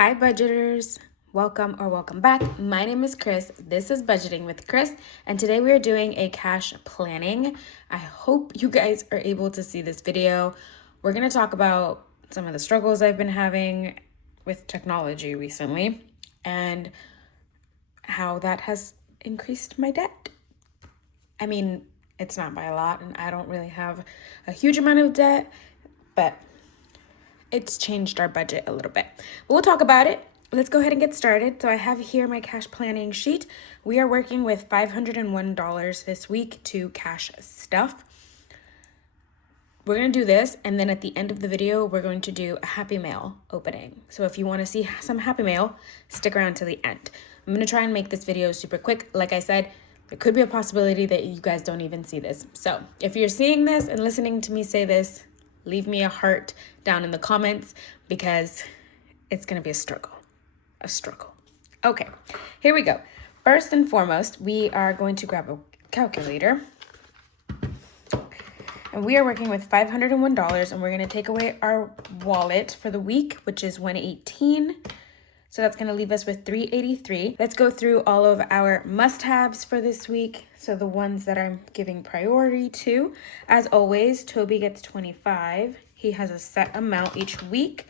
Hi budgeters, welcome back. My name is Cris. This is Budgeting with Cris, and today we are doing a cash planning. I hope you guys are able to see this video. We're going to talk about some of the struggles I've been having with technology recently and how that has increased my debt. I mean, it's not by a lot, and I don't really have a huge amount of debt, but it's changed our budget a little bit. But we'll talk about it. Let's go ahead and get started. So I have here my cash planning sheet. We are working with $501 this week to cash stuff. We're going to do this, and then at the end of the video, we're going to do a Happy Mail opening. So if you want to see some Happy Mail, stick around to the end. I'm going to try and make this video super quick. Like I said, there could be a possibility that you guys don't even see this. So if you're seeing this and listening to me say this, leave me a heart down in the comments because it's going to be a struggle. Okay, here we go. First and foremost, we are going to grab a calculator. And we are working with $501, and we're going to take away our wallet for the week, which is $118. So that's going to leave us with $383. Let's go through all of our must-haves for this week. So the ones that I'm giving priority to. As always, Toby gets $25. He has a set amount each week,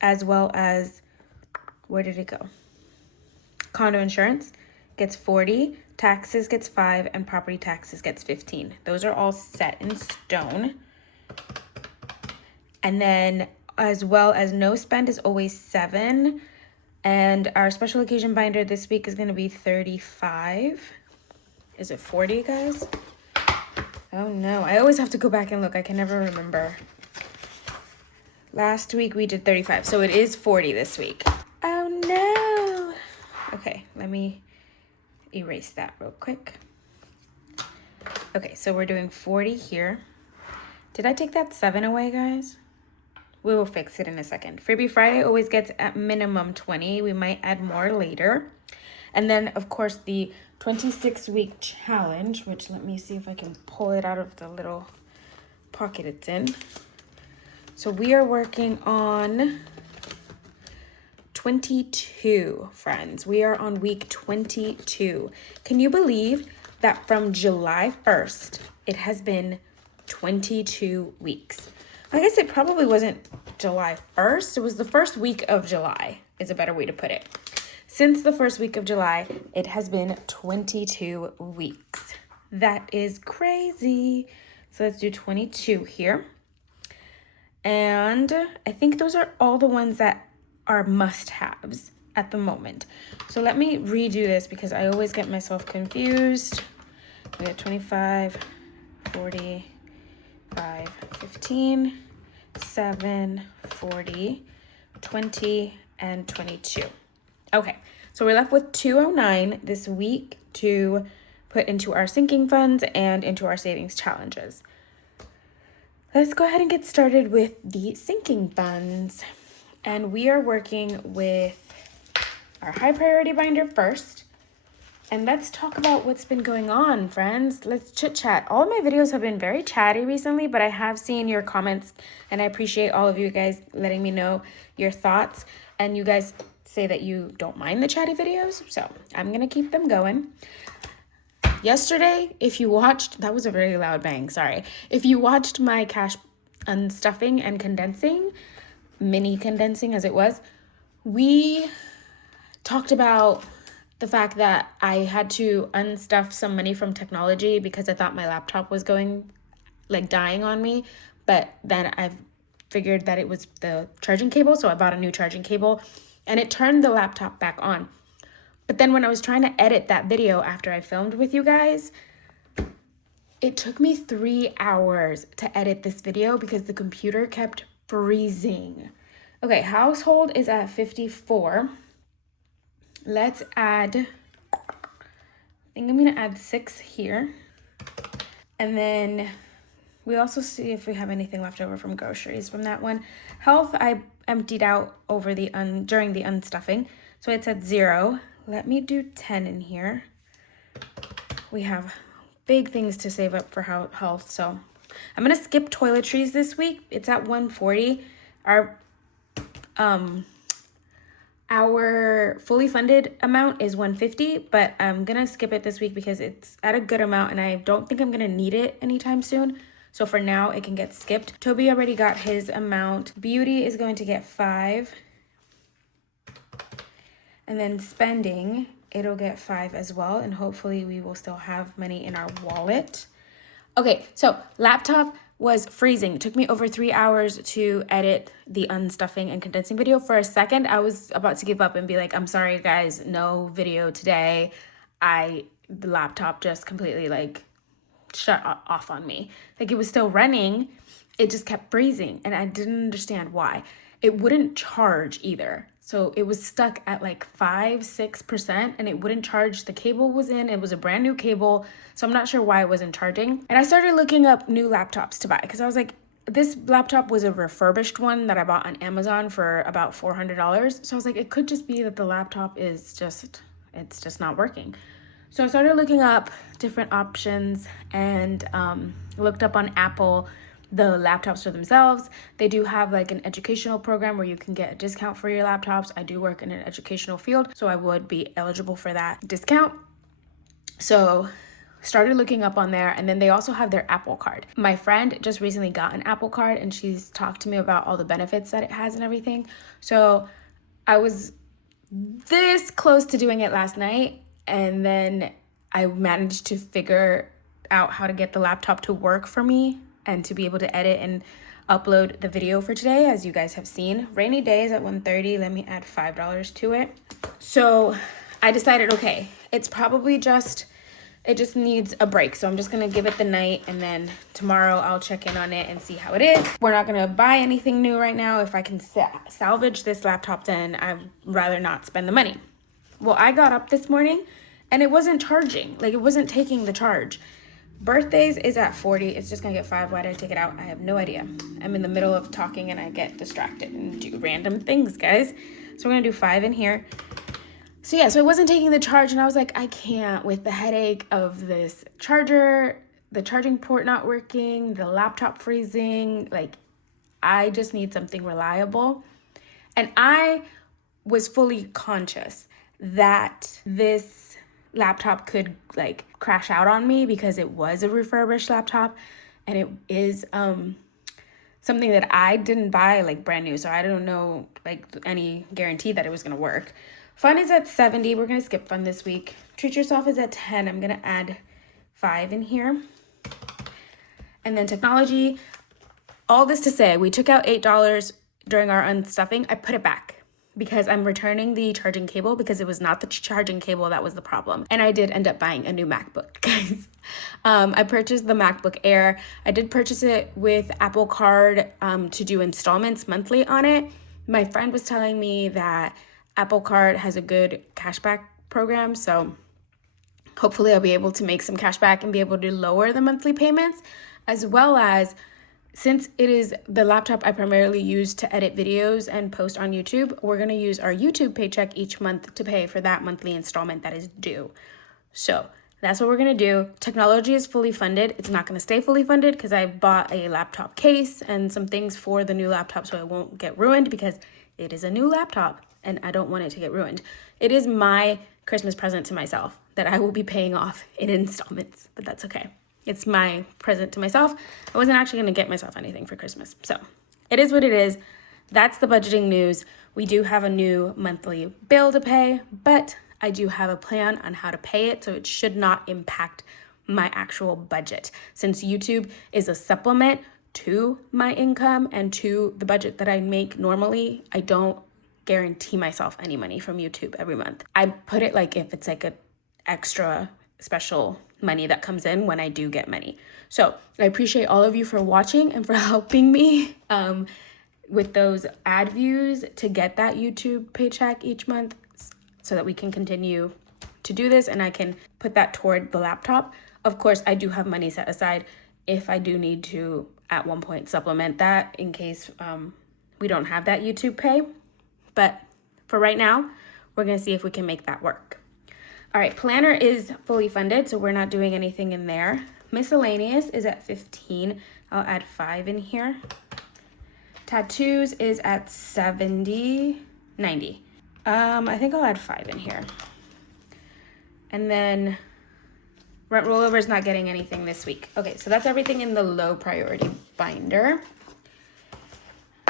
as well as, where did it go? Condo insurance gets $40, taxes gets $5, and property taxes gets $15. Those are all set in stone. And then, as well as no spend is always $7. And our special occasion binder this week is going to be $35. Is it $40, guys? Oh no, I always have to go back and look. I can never remember. Last week we did $35, so it is $40 this week. Oh no. Okay, let me erase that real quick. Okay, so we're doing $40 here. Did I take that 7 away, guys? We will fix it in a second. Freebie Friday always gets at minimum 20. We might add more later. And then, of course, the 26-week challenge, which let me see if I can pull it out of the little pocket it's in. So we are working on 22, friends. We are on week 22. Can you believe that from July 1st, it has been 22 weeks? I guess it probably wasn't July 1st. It was the first week of July is a better way to put it. Since the first week of July, it has been 22 weeks. That is crazy. So let's do 22 here. And I think those are all the ones that are must-haves at the moment. So let me redo this because I always get myself confused. We got 25, 40, 5, 15, 7, 40, 20, and 22. Okay, so we're left with $209 this week to put into our sinking funds and into our savings challenges. Let's go ahead and get started with the sinking funds. And we are working with our high priority binder first. And let's talk about what's been going on, friends. Let's chit chat. All of my videos have been very chatty recently, but I have seen your comments and I appreciate all of you guys letting me know your thoughts. And you guys say that you don't mind the chatty videos, so I'm gonna keep them going. Yesterday, if you watched, that was a very loud bang, sorry. If you watched my cash unstuffing and condensing, mini condensing as it was, we talked about the fact that I had to unstuff some money from technology because I thought my laptop was dying on me. But then I figured that it was the charging cable. So I bought a new charging cable and it turned the laptop back on. But then when I was trying to edit that video after I filmed with you guys, it took me 3 hours to edit this video because the computer kept freezing. Okay, household is at 54. Let's add, I think I'm gonna add 6 here. And then we also see if we have anything left over from groceries from that one. Health, I emptied out over during the unstuffing. So it's at 0. Let me do 10 in here. We have big things to save up for health. So I'm gonna skip toiletries this week. It's at 140. Our Our fully funded amount is $150, but I'm gonna skip it this week because it's at a good amount and I don't think I'm gonna need it anytime soon. So for now, it can get skipped. Toby already got his amount. Beauty is going to get 5. And then spending, it'll get 5 as well. And hopefully we will still have money in our wallet. Okay, so laptop was freezing. It took me over 3 hours to edit the unstuffing and condensing video. For a second, I was about to give up and be like, I'm sorry guys, no video today. The laptop just completely like shut off on me. Like it was still running, it just kept freezing and I didn't understand why. It wouldn't charge either. So it was stuck at like 5-6% and it wouldn't charge. The cable was in, it was a brand new cable. So I'm not sure why it wasn't charging. And I started looking up new laptops to buy because I was like, this laptop was a refurbished one that I bought on Amazon for about $400. So I was like, it could just be that the laptop is it's just not working. So I started looking up different options and looked up on Apple the laptops for themselves. They do have like an educational program where you can get a discount for your laptops. I do work in an educational field, so I would be eligible for that discount. So started looking up on there, and then they also have their Apple Card. My friend just recently got an Apple Card and she's talked to me about all the benefits that it has and everything. So I was this close to doing it last night, and then I managed to figure out how to get the laptop to work for me and to be able to edit and upload the video for today, as you guys have seen. Rainy days at 1:30, let me add $5 to it. So I decided, okay, it's probably it just needs a break. So I'm just gonna give it the night and then tomorrow I'll check in on it and see how it is. We're not gonna buy anything new right now. If I can salvage this laptop, then I'd rather not spend the money. Well, I got up this morning and it wasn't charging. Like it wasn't taking the charge. Birthdays is at 40. It's just gonna get 5. Why did I take it out? I have no idea. I'm in the middle of talking and I get distracted and do random things, guys. So we're gonna do 5 in here. So yeah, so it wasn't taking the charge and I was like, I can't with the headache of this charger, the charging port not working, the laptop freezing. Like I just need something reliable. And I was fully conscious that this laptop could like crash out on me because it was a refurbished laptop and it is something that I didn't buy like brand new, so I don't know like any guarantee that it was gonna work. Fun is at 70. We're gonna skip fun this week. Treat yourself is at 10. I'm gonna add 5 in here. And then technology, all this to say, we took out $8 during our unstuffing. I put it back because I'm returning the charging cable because it was not the charging cable that was the problem. And I did end up buying a new MacBook, guys. I purchased the MacBook Air. I did purchase it with Apple Card to do installments monthly on it. My friend was telling me that Apple Card has a good cashback program, so hopefully I'll be able to make some cash back and be able to lower the monthly payments, as well as since it is the laptop I primarily use to edit videos and post on YouTube, we're gonna use our YouTube paycheck each month to pay for that monthly installment that is due. So that's what we're gonna do. Technology is fully funded. It's not gonna stay fully funded because I bought a laptop case and some things for the new laptop so it won't get ruined because it is a new laptop and I don't want it to get ruined. It is my Christmas present to myself that I will be paying off in installments, but that's okay. It's my present to myself. I wasn't actually gonna get myself anything for Christmas. So it is what it is. That's the budgeting news. We do have a new monthly bill to pay, but I do have a plan on how to pay it, so it should not impact my actual budget. Since YouTube is a supplement to my income and to the budget that I make normally, I don't guarantee myself any money from YouTube every month. I put it like if it's like a extra special money that comes in when I do get money. So I appreciate all of you for watching and for helping me with those ad views to get that YouTube paycheck each month so that we can continue to do this and I can put that toward the laptop. Of course, I do have money set aside if I do need to at one point supplement that in case we don't have that YouTube pay. But for right now, we're gonna see if we can make that work. All right, planner is fully funded, so we're not doing anything in there. Miscellaneous is at 15. I'll add 5 in here. Tattoos is at 70, 90. I think I'll add 5 in here. And then rent rollover is not getting anything this week. Okay, so that's everything in the low priority binder.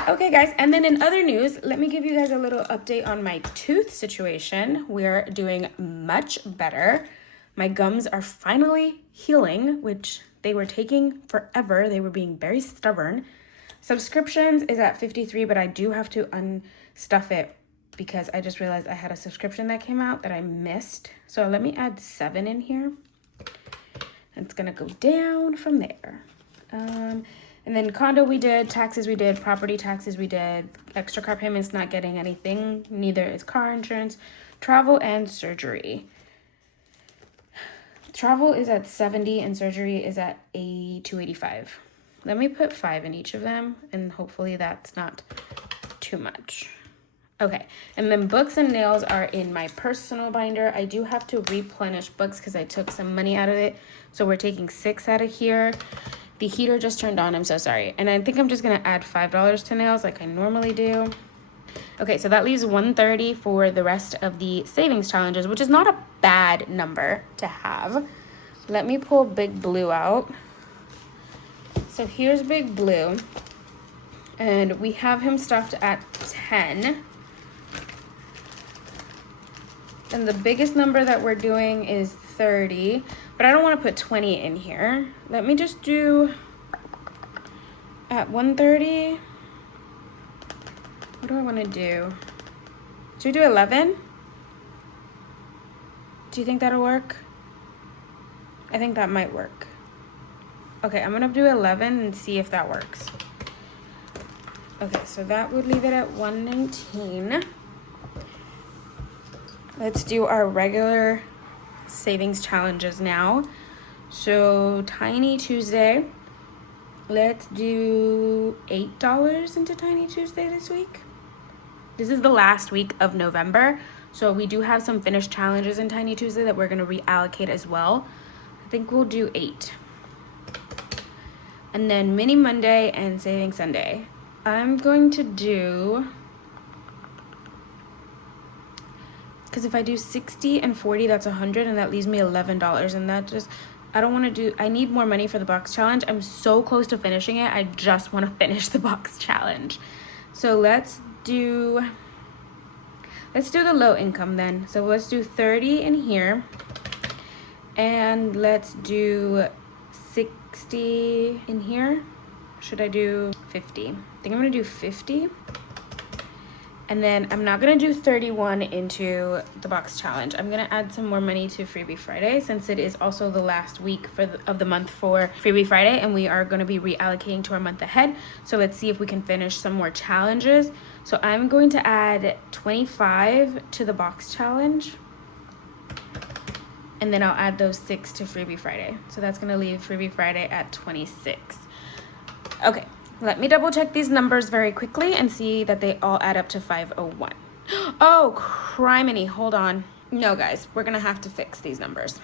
Okay, guys, and then in other news, let me give you guys a little update on my tooth situation. We're doing much better. My gums are finally healing, which they were taking forever. They were being very stubborn. Subscriptions is at 53, but I do have to unstuff it because I just realized I had a subscription that came out that I missed. So let me add 7 in here. It's gonna go down from there. And then condo we did, taxes we did, property taxes we did, extra car payments not getting anything, neither is car insurance, travel and surgery. Travel is at 70 and surgery is at 285. Let me put 5 in each of them and hopefully that's not too much. Okay, and then books and nails are in my personal binder. I do have to replenish books because I took some money out of it. So we're taking 6 out of here. The heater just turned on, I'm so sorry. And I think I'm just gonna add $5 to nails like I normally do. Okay, so that leaves $130 for the rest of the savings challenges, which is not a bad number to have. Let me pull Big Blue out. So here's Big Blue. And we have him stuffed at 10. And the biggest number that we're doing is 30, but I don't want to put 20 in here. Let me just do at 130. What do I want to do? Should we do 11? Do you think that'll work? I think that might work. Okay, I'm gonna do 11 and see if that works. Okay, so that would leave it at 119. Let's do our regular savings challenges now. So Tiny Tuesday, let's do $8 into Tiny Tuesday this week. This is the last week of November, so we do have some finished challenges in Tiny Tuesday that we're going to reallocate as well. I think we'll do 8. And then Mini Monday and Saving Sunday. I'm going to do, because if I do 60 and 40, that's 100, and that leaves me $11. And that just, I don't want to do, I need more money for the box challenge. I'm so close to finishing it. I just want to finish the box challenge. So let's do the low income then. So let's do 30 in here. And let's do 60 in here. Should I do 50? I think I'm going to do 50. And then I'm not going to do 31 into the box challenge. I'm going to add some more money to Freebie Friday since it is also the last week of the month for Freebie Friday, and we are going to be reallocating to our month ahead. So let's see if we can finish some more challenges. So I'm going to add 25 to the box challenge. And then I'll add those 6 to Freebie Friday. So that's going to leave Freebie Friday at 26. Okay. Let me double check these numbers very quickly and see that they all add up to 501. Oh, criminy, hold on. No, guys, we're gonna have to fix these numbers.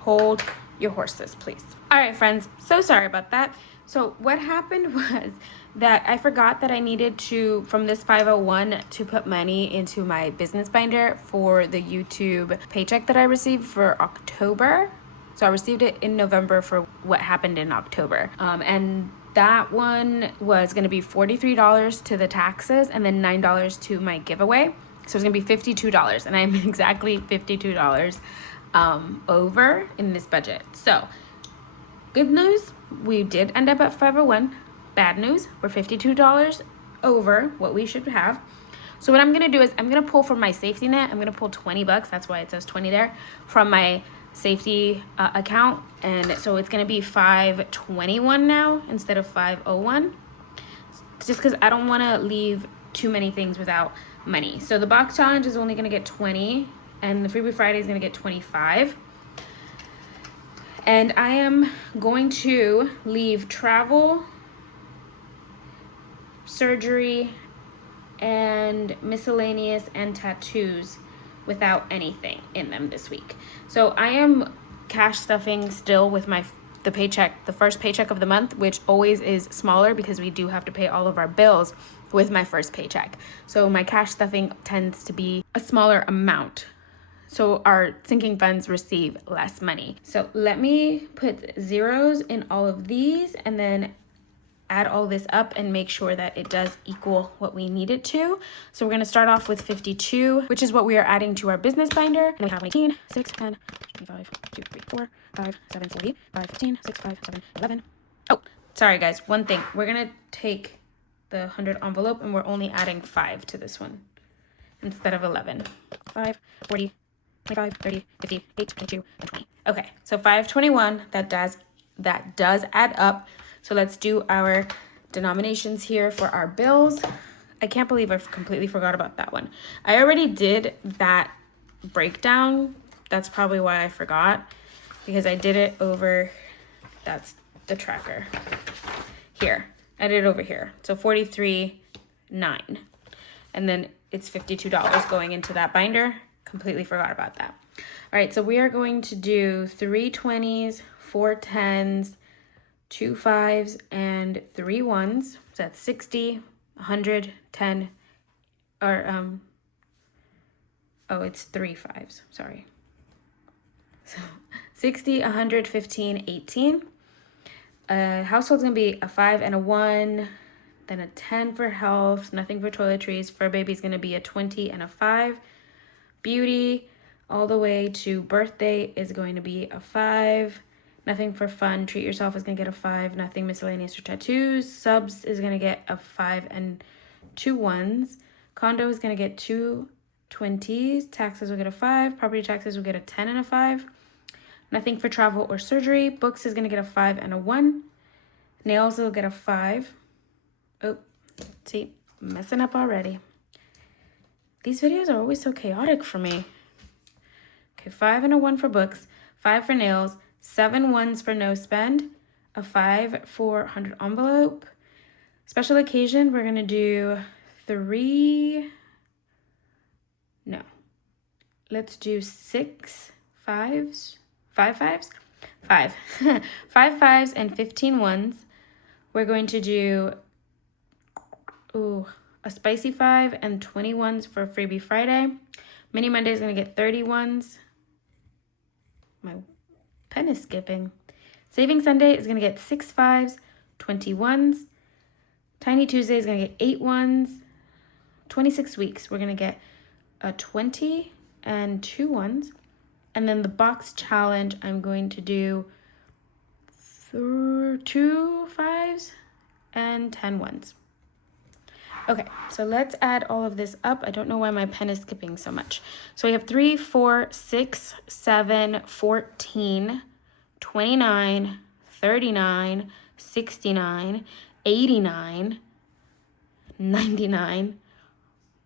Hold your horses, please. All right, friends, so sorry about that. So what happened was that I forgot that I needed to, from this 501, to put money into my business binder for the YouTube paycheck that I received for October. So I received it in November for what happened in October. And that one was going to be $43 to the taxes and then $9 to my giveaway. So it's going to be $52, and I'm exactly $52 over in this budget. So good news, we did end up at 501. Bad news, we're $52 over what we should have. So what I'm going to do is I'm going to pull from my safety net. I'm going to pull $20. That's why it says 20 there, from my safety account, and so it's going to be 521 now instead of 501, just because I don't want to leave too many things without money. So the box challenge is only going to get 20, and the Freebie Friday is going to get 25, and I am going to leave travel, surgery, and miscellaneous and tattoos without anything in them this week. So I am cash stuffing still with my the paycheck, the first paycheck of the month, which always is smaller because we do have to pay all of our bills with my first paycheck. So my cash stuffing tends to be a smaller amount. So our sinking funds receive less money. So let me put zeros in all of these and then add all this up and make sure that it does equal what we need it to. So we're going to start off with 52, which is what we are adding to our business binder. And we have 18, 6, 10, 25, 2, 3, 4, 5, 7, 40, 5, 15, 6, 5, 7, 11. Oh, sorry guys, one thing. We're going to take the 100 envelope and we're only adding 5 to this one instead of 11. 5, 40, 25, 30, 50, 8, 22, and 20. Okay, so 521, that does add up. So let's do our denominations here for our bills. I can't believe I completely forgot about that one. I already did that breakdown. That's probably why I forgot, because I did it over, that's the tracker. Here, I did it over here. So 43.9. And then it's $52 going into that binder. Completely forgot about that. All right, so we are going to do 3 20s, 4 10s, 2 5s, and 3 1s. So that's 60, 100, 10, or oh, it's 3 5s, sorry. So 60, 100, 15, 18. Household's gonna be a 5 and a 1, then a 10 for health, nothing for toiletries. Fur baby's gonna be a 20 and a 5. Beauty all the way to birthday is going to be a 5. Nothing for fun, treat yourself is gonna get a 5. Nothing miscellaneous or tattoos. Subs is gonna get a 5 and 2 1s. Condo is gonna get 2 20s. Taxes will get a 5. Property taxes will get a 10 and a 5. Nothing for travel or surgery. Books is gonna get a 5 and a 1. Nails will get a 5. Oh, see, messing up already. These videos are always so chaotic for me. Okay, 5 and a 1 for books, 5 for nails, 7 1s for no spend, a 5 for 100 envelope. Special occasion, we're gonna do 3, no, let's do 6 5s, 5 5s, 5, 5 5s and 15 1s. We're going to do, a spicy 5 and 20 1s for Freebie Friday. Mini Monday is going to get 30 1s. My pen is skipping. Saving Sunday is going to get 6 5s, 20 1s. Tiny Tuesday is going to get 8 1s. 26 weeks, we're going to get a 20 and 2 1s. And then the box challenge, I'm going to do 2 5s and 10 1s. Okay, so let's add all of this up. I don't know why my pen is skipping so much. So we have 3, 4, 6, 7, 14, 29, 39, 69, 89, 99,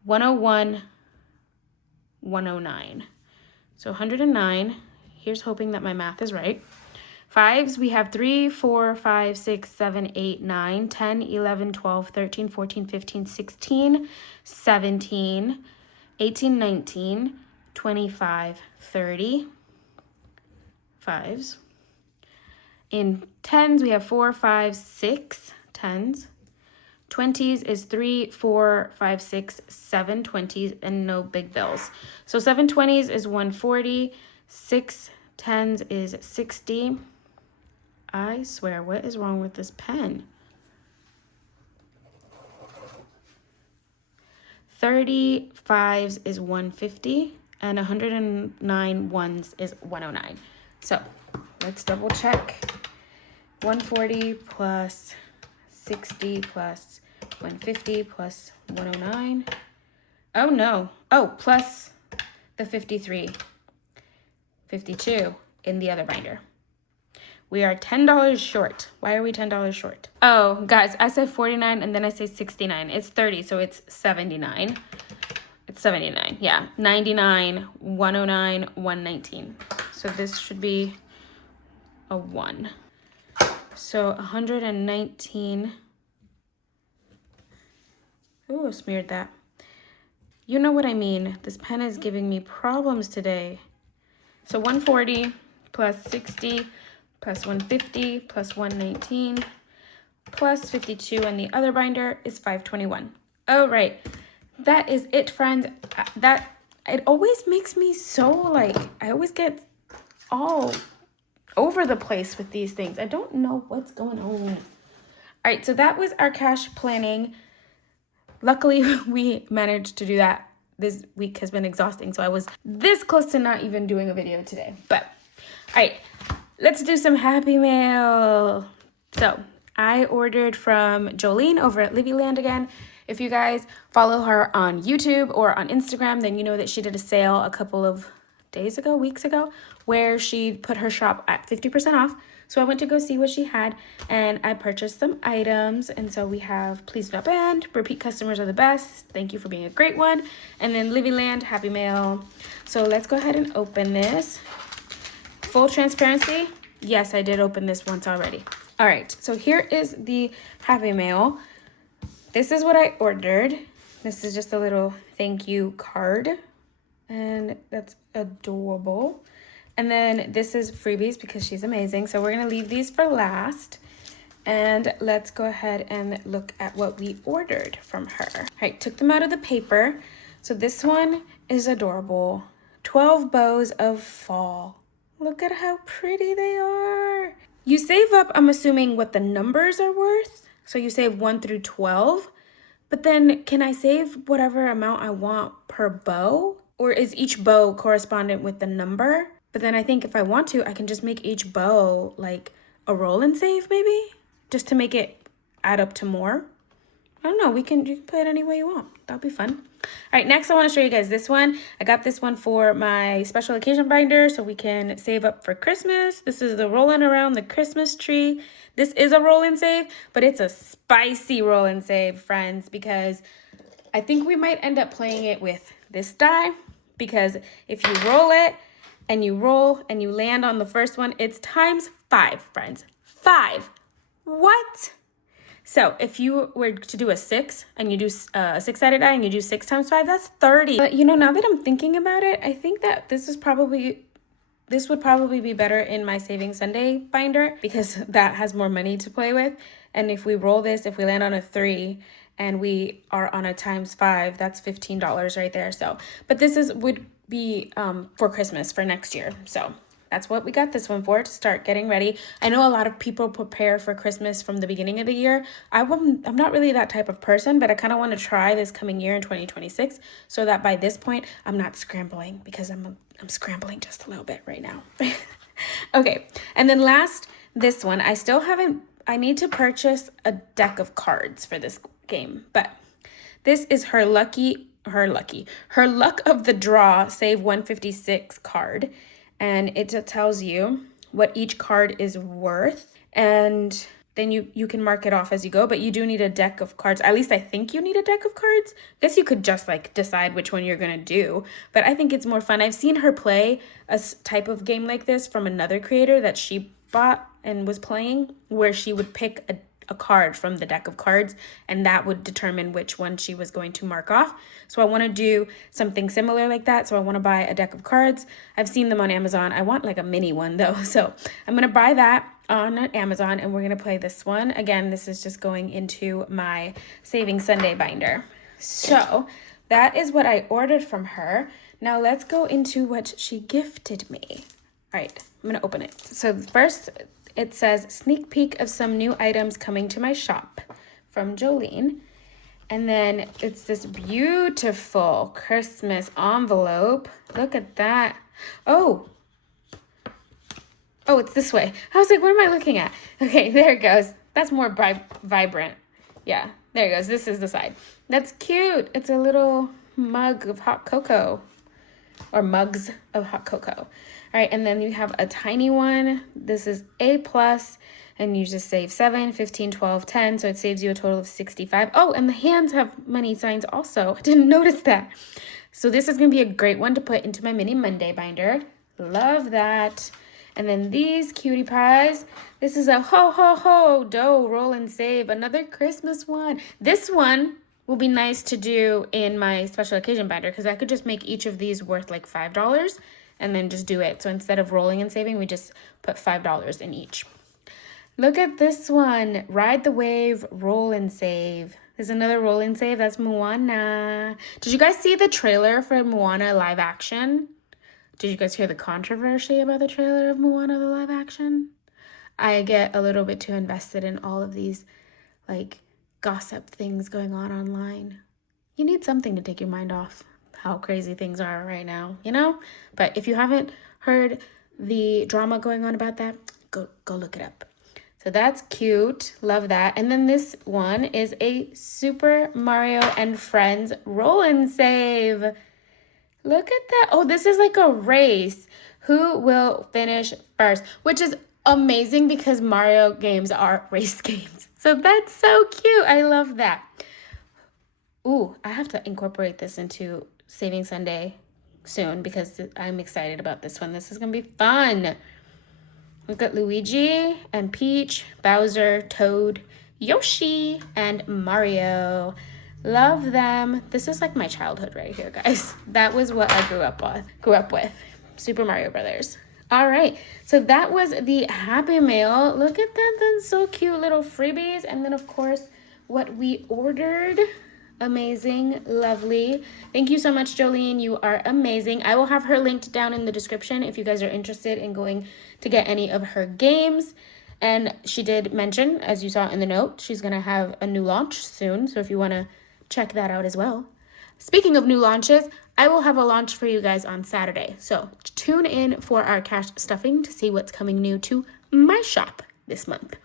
101, 109. So 109. Here's hoping that my math is right. 5s, we have 3, 4, 5, 6, 7, 8, 9, 10, 11, 12, 13, 14, 15, 16, 17, 18, 19, 25, 30. 5s. In 10s, we have 4, 5, 6 10s. 20s is 3, 4, 5, 6, 7 20s, and no big bills. So 7 20s is 140, 6 10s is 60. I swear, what is wrong with this pen? 35s is 150, and 109 ones is 109. So let's double check. 140 plus 60 plus 150 plus 109. Oh no. Oh, plus the 53. 52 in the other binder. We are $10 short. Why are we $10 short? Oh, guys, I said 49 and then I say 69. It's 30, so it's 79. It's 79, yeah. 99, 109, 119. So this should be a 1. So 119. Ooh, I smeared that. You know what I mean. This pen is giving me problems today. So 140 plus 60 plus 150 plus 119 plus 52 and the other binder is 521. Oh, right. That is it, friends. That it always makes me so like, I always get all over the place with these things. I don't know what's going on. All right, so that was our cash planning. Luckily, we managed to do that. This week has been exhausting, so I was this close to not even doing a video today. But, all right, let's do some Happy Mail. So, I ordered from Jolene over at Blvd again. If you guys follow her on YouTube or on Instagram, then you know that she did a sale a couple of weeks ago, where she put her shop at 50% off. So I went to go see what she had, and I purchased some items. And so we have Please Do Not Band, Repeat Customers Are the Best, Thank You for Being a Great One, and then Blvd Happy Mail. So let's go ahead and open this. Full transparency, yes, I did open this once already. All right, so here is the Happy Mail. This is what I ordered. This is just a little thank you card, and that's adorable. And then this is freebies because she's amazing. So we're gonna leave these for last. And let's go ahead and look at what we ordered from her. All right, took them out of the paper. So this one is adorable. 12 bows of fall. Look at how pretty they are. You save up, I'm assuming, what the numbers are worth. So you save 1 through 12. But then can I save whatever amount I want per bow? Or is each bow correspondent with the number? But then I think if I want to, I can just make each bow like a roll and save maybe, just to make it add up to more. I don't know, you can play it any way you want. That'll be fun. All right, next I want to show you guys this one. I got this one for my special occasion binder so we can save up for Christmas. This is the Rolling Around the Christmas Tree. This is a roll and save, but it's a spicy roll and save, friends, because I think we might end up playing it with this die, because if you roll it, and you roll and you land on the first one, it's times 5, friends. 5. What? So if you were to do a 6 and you do a 6-sided die and you do 6 times 5, that's 30. But you know, now that I'm thinking about it, I think that this would probably be better in my Saving Sunday binder, because that has more money to play with. And if we roll this, if we land on a 3 and we are on a times 5, that's $15 right there. So, but this would be for Christmas for next year. So that's what we got this one for, to start getting ready. I know a lot of people prepare for Christmas from the beginning of the year. I'm not really that type of person, but I kind of want to try this coming year in 2026 so that by this point I'm not scrambling, because I'm scrambling just a little bit right now. Okay, and then last, this one, I need to purchase a deck of cards for this game, but this is her luck of the draw save 156 card, and it tells you what each card is worth, and then you can mark it off as you go, but you do need a deck of cards. At least I think you need a deck of cards. I guess you could just like decide which one you're gonna do, but I think it's more fun. I've seen her play a type of game like this from another creator that she bought and was playing, where she would pick a card from the deck of cards, and that would determine which one she was going to mark off. So I want to do something similar like that. So I want to buy a deck of cards. I've seen them on Amazon. I want like a mini one though. So I'm going to buy that on Amazon, and we're going to play this one. Again, this is just going into my Saving Sunday binder. So that is what I ordered from her. Now let's go into what she gifted me. All right, I'm going to open it. So first, it says sneak peek of some new items coming to my shop from Jolene. And then it's this beautiful Christmas envelope. Look at that. Oh, it's this way. I was like, what am I looking at? Okay, there it goes. That's more vibrant. Yeah, there it goes. This is the side. That's cute. It's a little mug of hot cocoa, or mugs of hot cocoa. All right, and then you have a tiny one. This is A+, and you just save 7, 15, 12, 10, so it saves you a total of 65. Oh, and the hands have money signs also. I didn't notice that. So this is going to be a great one to put into my mini Monday binder. Love that. And then these cutie pies. This is a ho, ho, ho, dough, roll and save. Another Christmas one. This one will be nice to do in my special occasion binder, because I could just make each of these worth like $5. and then just do it. So instead of rolling and saving, we just put $5 in each. Look at this one. Ride the wave, roll and save. There's another roll and save. That's Moana. Did you guys see the trailer for Moana live action? Did you guys hear the controversy about the trailer of Moana the live action? I get a little bit too invested in all of these like gossip things going on online. You need something to take your mind off how crazy things are right now, you know? But if you haven't heard the drama going on about that, go look it up. So that's cute. Love that. And then this one is a Super Mario and Friends roll and save. Look at that. Oh, this is like a race. Who will finish first? Which is amazing because Mario games are race games. So that's so cute. I love that. Ooh, I have to incorporate this into Saving Sunday soon because I'm excited about this one. This is going to be fun. We've got Luigi and Peach, Bowser, Toad, Yoshi, and Mario. Love them. This is like my childhood right here, guys. That was what I grew up with. Super Mario Brothers. All right, so that was the Happy Mail. Look at that. That's so cute. Little freebies. And then, of course, what we ordered. Amazing, lovely. Thank you so much, Jolene. You are amazing. I will have her linked down in the description if you guys are interested in going to get any of her games. And she did mention, as you saw in the note, she's going to have a new launch soon. So if you want to check that out as well. Speaking of new launches, I will have a launch for you guys on Saturday. So tune in for our cash stuffing to see what's coming new to my shop this month.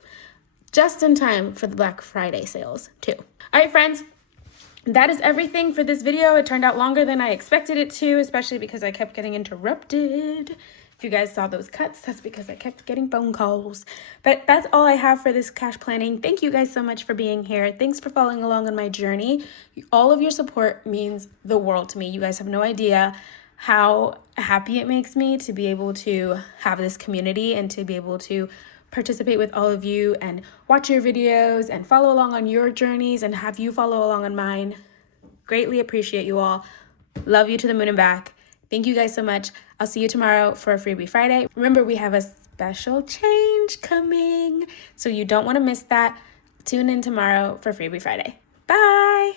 Just in time for the Black Friday sales too. All right, friends. That is everything for this video. It turned out longer than I expected it to, especially because I kept getting interrupted. If you guys saw those cuts, that's because I kept getting phone calls. But that's all I have for this cash planning. Thank you guys so much for being here. Thanks for following along on my journey. All of your support means the world to me. You guys have no idea how happy it makes me to be able to have this community and to be able to participate with all of you and watch your videos and follow along on your journeys and have you follow along on mine. Greatly appreciate you all. Love you to the moon and back. Thank you guys so much. I'll see you tomorrow for a Freebie Friday. Remember, we have a special change coming, so you don't want to miss that. Tune in tomorrow for Freebie Friday. Bye.